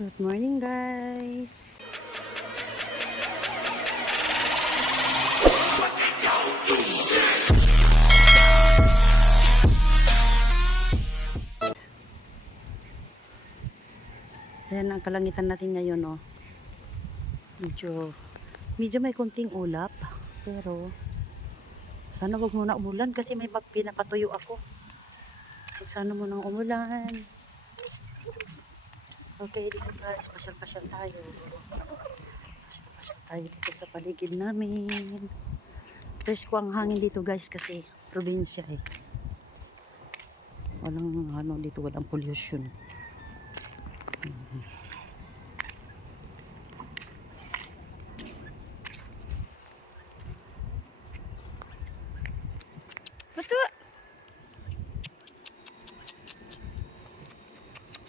Good morning, guys. Ayan ang kalangitan natin ngayon, oh. Medyo may konting ulap, pero sana wag muna umulan kasi may pinapatuyo ako. Sana muna umulan. Okay, dito guys, pasyal-pasyal tayo. Pasyal-pasyal tayo dito sa paligid namin. Fresh ko ang hangin dito guys kasi probinsya eh. Walang dito, walang pollution. Tutu!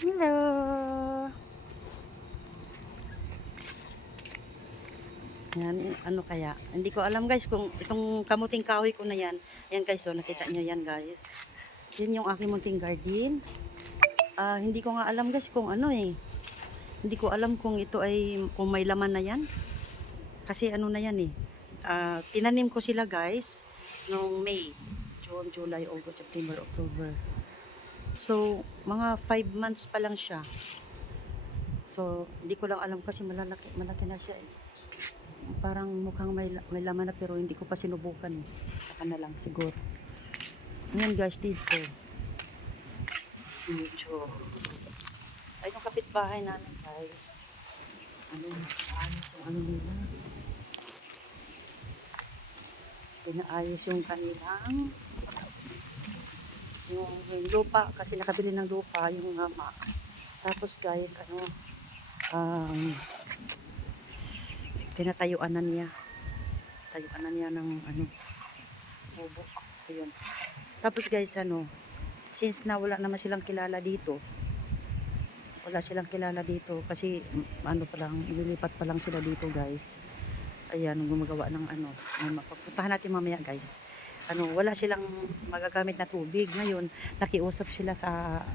Hello! Yan, ano kaya? Hindi ko alam guys kung itong kamuting kahoy ko na yan. Yan guys, oh, nakita nyo yan guys. Yan yung aking munting garden. Hindi ko nga alam guys kung ano eh. Hindi ko alam kung ito ay, kung may laman na yan. Kasi ano na yan eh. Tinanim ko sila guys noong May, June, July, August, September, October. So, mga 5 months pa lang siya. So, hindi ko lang alam kasi malaki na siya eh. Parang mukhang may laman na pero hindi ko pa sinubukan eh. Saka na lang siguro. Ayan guys, dito. Medyo. Ay, yung kapitbahay namin guys. Ayos yung ano nila. Pinaayos yung kanilang yung lupa kasi nakabili ng lupa yung mama. Tapos guys, tinatayuan na niya. Tayuan na niya ng bubo. Ayun. Tapos guys, since na wala naman silang kilala dito, wala silang kilala dito kasi ililipat pa lang sila dito guys. Ayan, gumagawa ng pagpuntahan natin mamaya guys. Wala silang magagamit na tubig. Ngayon, nakiusap sila sa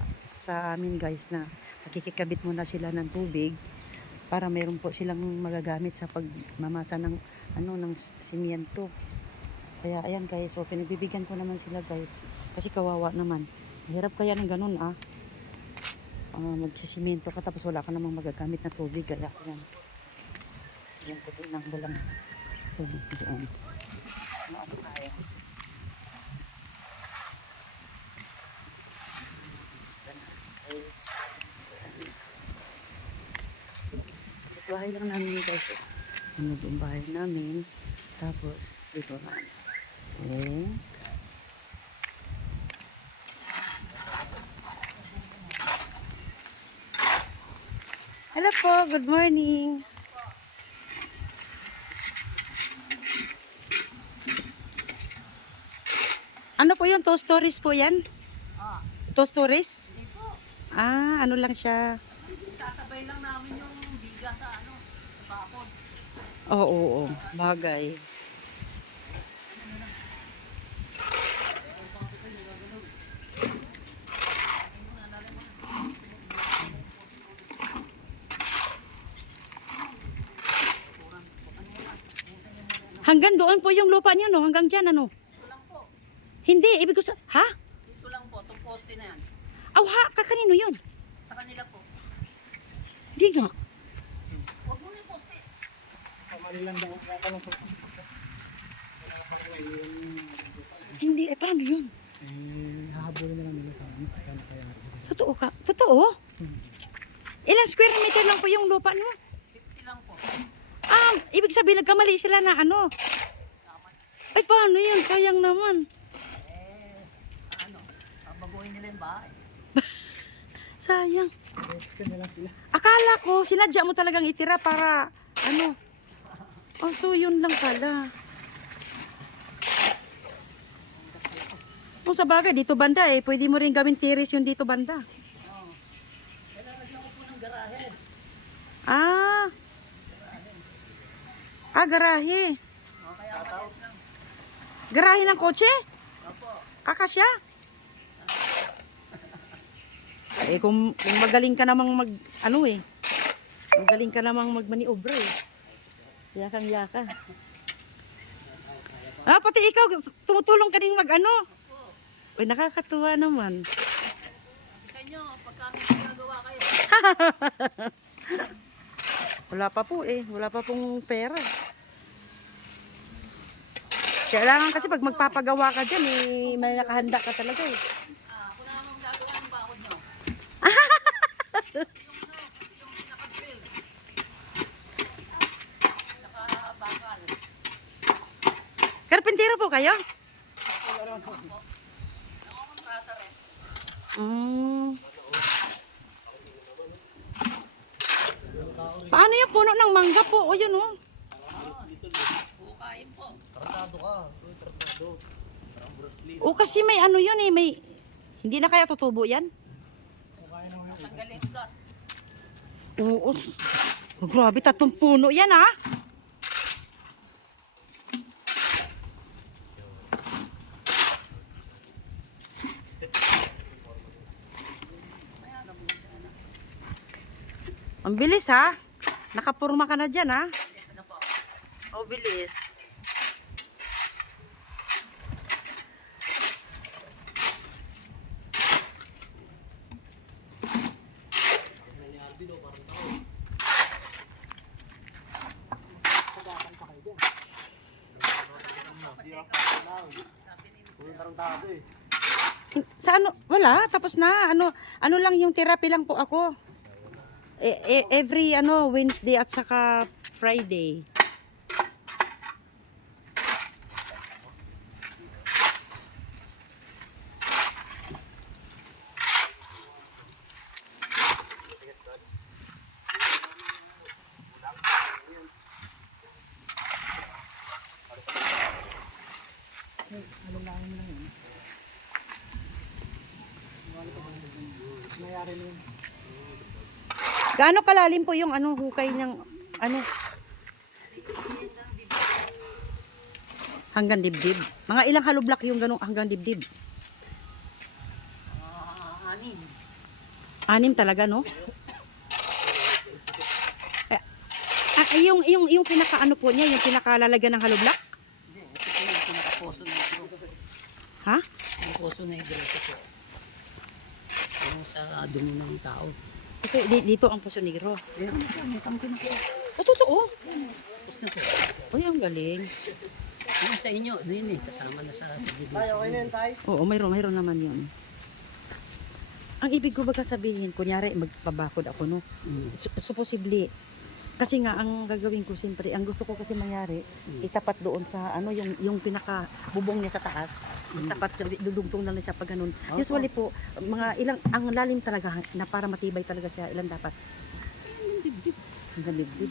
amin guys na nakikikabit muna sila ng tubig para mayroon po silang magagamit sa pagmamasa ng simiento. Kaya ayan guys, so pinagbibigyan ko naman sila guys kasi kawawa naman. Hirap kaya ng ganun magsisimento ka tapos wala ka namang magagamit na tubig. Kaya yan tubig ng walang tubig doon. Ano kaya? Bahay lang namin guys. Yung bahay namin. Tapos, dito na. Okay. Hello po, good morning. Ano po yun? 2 stories po yan? 2 stories? Hindi po. Ano lang siya. Sasabay lang namin yung biga sa sa bakod. Oo, bagay. Hanggang doon po yung lupa niyo, no? Hanggang dyan, ano? Dito lang po. Hindi, ibig ko ha? Dito lang po. Itong poste na yan. Ha? Kakanino yun? Sa kanila po. Hindi nga. Huwag mo na yung poste. Kamali lang daw ako ng Hindi, paano yun? hahabulin na lang nila sa amin. Kaya Totoo ka? Totoo? Ilang square meter lang po yung lupa niyo? 50 lang po. Ibig sabihin nagkamali sila na ano? Ay, paano yun? Sayang naman. Babuhin nila yung bahay. Sayang. extend na lang sila. Akala ko, sinadya mo talagang itira para, so yun lang pala. Kung sa bagay, dito banda pwede mo rin gawin terrace yung dito banda. Kailangan ko po ng garahe. Garahe. Kaya maliit lang. Garahe ng kotse? Opo. Kakasya? Kung magaling ka namang Magaling ka namang magmaniobra eh. Yakang yaka. Ah, pati ikaw, tumutulong ka din mag-ano. Uy, nakakatuwa naman. Sa inyo, pag kami nagagawa kayo. Wala pa po eh. Wala pa pong pera. Kailangan kasi pag magpapagawa ka dyan eh, may nakahanda ka talaga eh. Kung naman gagawa ng bakod nyo. Yung naka-drill. Naka-bakal. Karpintero po kayo? Nakakontrata rin. Paano yung puno ng mangga po? O yun oh. Bukain po. O kasi may ano yun eh, may... Hindi na kaya tutubo yan? Tanggalin dot. Oo. Oh, grabe, 3 puno yan ah. Ang bilis ha. Nakapurma ka na dyan ha. Yes, ano po? Oh, bilis. Sa ano? Wala, tapos na. Ano lang yung therapy lang po ako. Every Wednesday at saka Friday. Alam lang nila yun. Nangyari na yun. Gaano kalalim po yung hukay ng hanggang dibdib? Mga ilang hollow block yung ganong hanggang dibdib? 6. 6 talaga, no? Yung pinaka po niya, yung pinakalalagyan ng hollow block? Hindi, ito po yung pinaka-poso na ito. Ha? Yung poso na ito po. Yung sa dumi ng tao. Ito, dito ang Puso Negro. Ayan, may tangkin po. O, totoo? Tapos na po. Uy, ang galing. Yung sa inyo, ano yun eh, kasama na sa division. Okay na yun, Tay. Oo, mayroon naman yun. Ang ibig ko baga sabihin, kunyari magpabakod ako, no? Supposedly, kasi nga ang gagawin ko siyempre, ang gusto ko kasi mangyari, itapat doon sa yung pinaka bubong niya sa taas, itapat dudugtong lang siya pag ganun. Usually po, mga ilang ang lalim talaga na para matibay talaga siya, ilan dapat? Yung dibdib. Hanggang dibdib.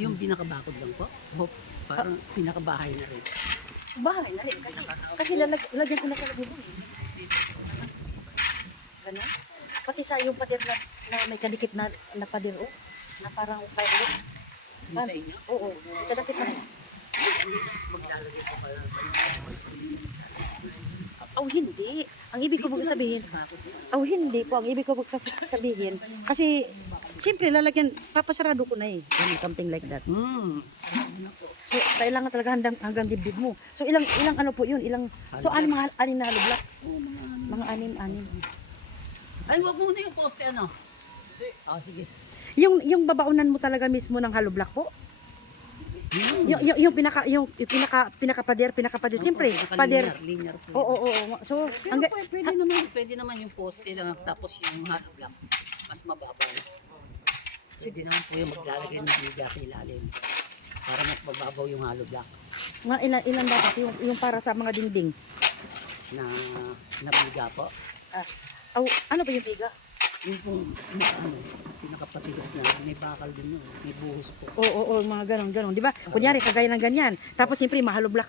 Yung pinakabakod lang po. Parang pinakabahay na rin. Bahay na rin kasi lalagyan ko na talaga yun. Ganun. Pati sa yung pader na may kadikit na pader na parang fire. Yung sa inyo, Oo, kadikit na. maglalagay ko pala. Hindi. Ang ibig ko sabihin, Sa bakod niya. hindi po. Ang ibig ko kasi sabihin, kasi, siyempre, lalagyan, papasarado ko na eh. Something like that. So, kailangan talaga hanggang dibdib mo. So, ilang po yun? So, mga anim na hollow block? Mga anim. Ay, wag muna yung poste ano. Sige. Yung babaunan mo talaga mismo ng hollow block po? Yung pinaka pader, siyempre, pader. Linear po. Oo. So, Pero pwede naman yung poste lang tapos yung hollow block mas mababaw. Pwede naman po yung maglalagay ng biga sa ilalim para mas mababaw yung hollow block mga ilan dapat yung para sa mga dingding. na biga po. Ano ba yung biga? Yung pong pinakapatigas na may bakal din yun. May buhos po. Oo, mga ganon, di ba? Kunyari, kagaya ng ganyan. Tapos, siyempre, hollow block,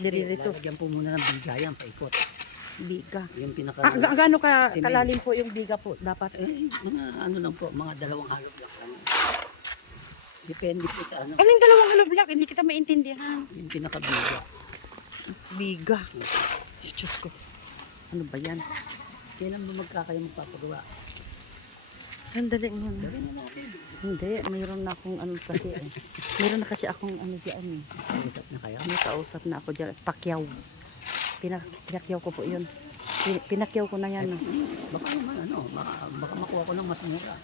dito. Lalagyan po muna ng biga yan, paikot. Biga. Yung pinaka... Gaano cement. kalalim po yung biga po, dapat? Mga ano lang po, mga 2 hollow block lang. Depende po sa ano, Aling 2 hollow block, hindi kita maintindihan. yung pinakabiga. Biga. Diyos ko. Ano ba yan? Kailan ba magkakaya magpapagawa? Sandali muna. Gawin na natin. Hindi, mayroon na akong ano kasi. Mayroon na kasi akong ano diyan. Usap na kayo. May kausap na ako diyan. Pakyaw. Pinakyaw ko po yun. Pinakyaw ko na yan. Baka naman ano, baka makuha ko ng mas mura.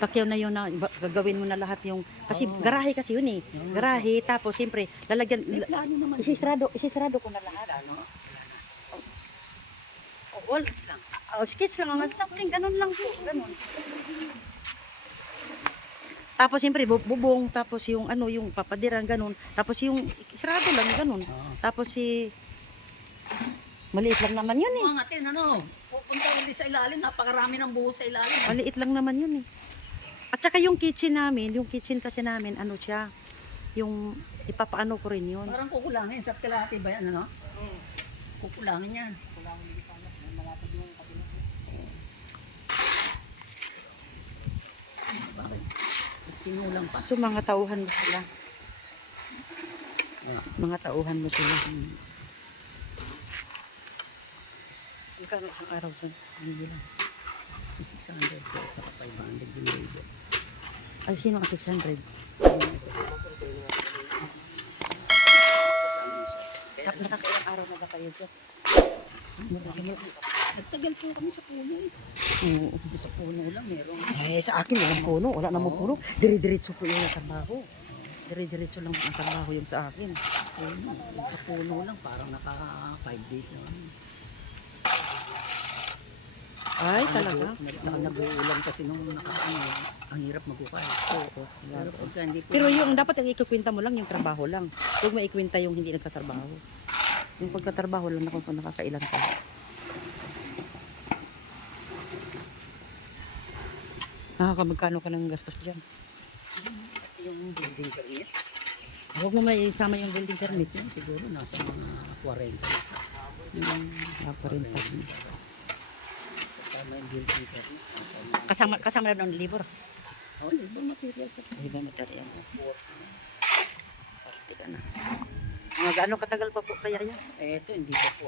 Pakyaw na yun na gagawin mo na lahat yung kasi garahe kasi yun eh. Garahe tapos siyempre lalagyan May plano naman. isisarado ko na lahat. Ano? Wall, Skits lang. skits lang mga something ganun lang po, ganun. Tapos siyempre bubong tapos yung ano yung papadiran ganun. Tapos yung sarado lang ganun. Oo. Tapos si maliit lang naman yun eh. Mga ngatin, ano, pupunta ulit sa ilalim, napakarami ng buhos sa ilalim. Maliit lang naman yun eh. At saka yung kitchen namin, yung kitchen kasi namin, ano siya, yung ipapaano ko rin yun. Parang kukulangin, sa kalahati ba yan, ano? Kukulangin yan. Bakit? Tinulang pa. So mga tauhan mo sila. Ah. Mga tauhan mo sila. Magkano isang araw sa hindi lang. 600 po, tsaka 500 yung labor. Ay, sino ang 600? Nakakailang araw na ba kayo dyan? Nagtagal po kami sa puno eh. Oo. Sa puno lang meron. Ay, sa akin walang puno. Wala namang puno. Dire-diretso po yung trabaho. Dire-diretso lang ang trabaho yung sa akin. Puno. Sa puno lang, parang naka 5 days na kami. Ay, talaga? Nag-uulan kasi nung nakaano, ang hirap magukay. Oo. Pero pagka hindi po. Pero yung dapat ang ikukwenta mo lang yung trabaho lang. Huwag maikwenta yung hindi nagtatrabaho. Yung pagtatrabaho lang na kung nakakailan ka. Magkano ka ng gastos dyan? Yung building permit, Huwag mo may isama yung building permit. yun siguro nasa mga 40. Yung Renta. kasama yung building permit. Nasa mga Kasama na doon libor. labor materials at Ibang material. 40 na. Parte ka na. Mga gaano katagal pa po kaya yan? Eh, ito hindi pa po